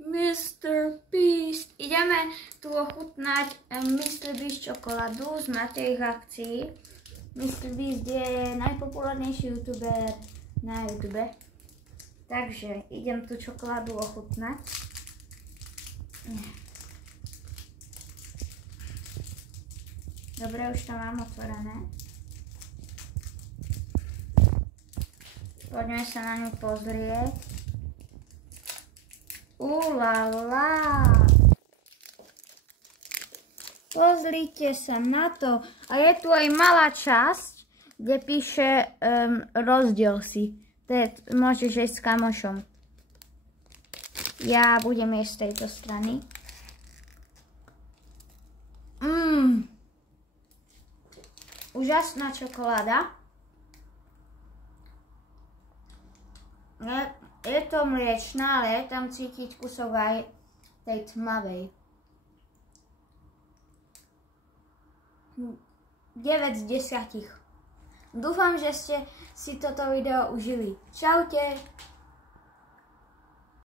Mr. Beast. Ideme tu ochutnať Mr. Beast čokoládu z Matejich akcií. Mr. Beast je najpopulárnejší youtuber na YouTube. Takže idem tú čokoládu ochutnať. Dobre, už to mám otvorené. Poďme sa na ňu pozrieť. Ulala! Pozrite sa na to. A je tu aj malá časť, kde píše rozdiel si. Môžeš jesť s kamošom. Ja budem jesť z tejto strany. Úžasná čokoláda. Je to mliečná, ale je tam cítiť kúsok aj tej tmavej. 9 z 10. Dúfam, že ste si toto video užili. Čaute!